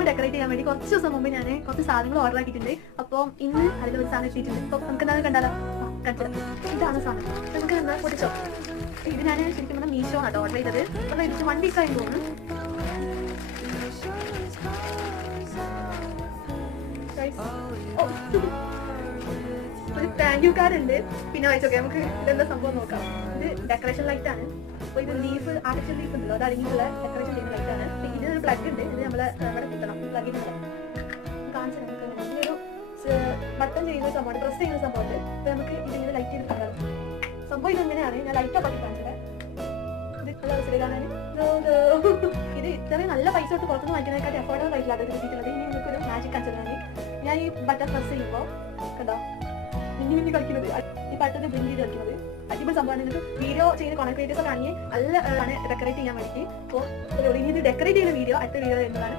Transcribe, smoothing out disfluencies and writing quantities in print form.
Room decorate ചെയ്യാൻ വേണ്ടി കുറച്ച് ദിവസം മുമ്പ് ഞാൻ കുറച്ച് സാധനങ്ങൾ ഓർഡർ ആക്കിയിട്ടുണ്ട്. അപ്പോൾ ഇന്ന് അതിലൊരു സാധനം എത്തിയിട്ടുണ്ട്. അപ്പോൾ നമുക്ക് എന്തായാലും കണ്ടാലോ? ഇതാണ് സാധനം. നമുക്ക് എന്നാൽ പൊട്ടിച്ചോ. ഇത് ഞാൻ ശരിക്കും പറഞ്ഞാൽ മീഷോ ആട്ടോ ഓർഡർ ചെയ്തത്. അപ്പോൾ ഇത് 1 week ആയി തോന്നുന്നു. ഒരു താങ്ക് യു കാർഡ് ഉണ്ട്. പിന്നെ വായിച്ചോക്കെ നമുക്ക് ഇതെന്താ സംഭവം നോക്കാം. ഇത് ഡെക്കറേഷൻ ലൈറ്റ് ആണ്. അപ്പോൾ ഇത് ലീഫ് ആർട്ടിഫിഷ്യൽ ലീഫ് ഉണ്ടല്ലോ, അത് അടങ്ങിയിട്ടുള്ള ഡെക്കറേഷൻ ചെയ്യുന്ന ലൈറ്റ് ആണ്. ഇതിനൊരു പ്ലഗ് ഉണ്ട്. ഇത് നമ്മളെ കുത്തണം. പ്ലഗിന് കാണിച്ചു നമുക്ക് ഇതൊരു ബട്ടൺ ചെയ്യുന്ന സംഭവമാണ്, പ്രസ് ചെയ്യുന്ന സംഭവമുണ്ട്. അപ്പോൾ നമുക്ക് ഇതിങ്ങനെ ലൈറ്റ് ചെയ്ത് കാണാം. സംഭവം ഇതെങ്ങനെയാണ്, ഞാൻ ലൈറ്റ് ഓഫ് ആക്കി കാണിച്ചത്. ഇത് നല്ല അവസരം കാണാൻ. ഇത് ഇത്രയും നല്ല പൈസ തൊട്ട് പുറത്തുനിന്ന് വാങ്ങിക്കുന്നതിനെക്കാട്ടി അഫോർഡബിൾ പ്രൈസിലാണ് ഇത് കിട്ടിയിട്ടുള്ളത്. ഇനി നിങ്ങൾക്കൊരു മാജിക് കാണിച്ചതാണ്. ഞാൻ ഈ ബട്ടൺ പ്രസ് ചെയ്യുമ്പോൾ കണ്ടോ മിന്നി കളിക്കുന്നത്, ഈ ബട്ടൺ ബ്ലിങ്ക് ചെയ്ത് കളിക്കുന്നത്. അടിപൊളി സംഭവമാണ്. നിങ്ങൾക്ക് വീഡിയോ ചെയ്യുന്ന കോണ്ടന്റ് ക്രിയേറ്റേഴ്സ് ഒക്കെ ആണെങ്കിൽ നല്ല ഡെക്കറേറ്റ് ചെയ്യാൻ വേണ്ടിയിട്ട്. അപ്പോൾ ഇത് ഡെക്കറേറ്റ് ചെയ്യുന്ന വീഡിയോ അടുത്ത വീഡിയോ വരുന്നതാണ്.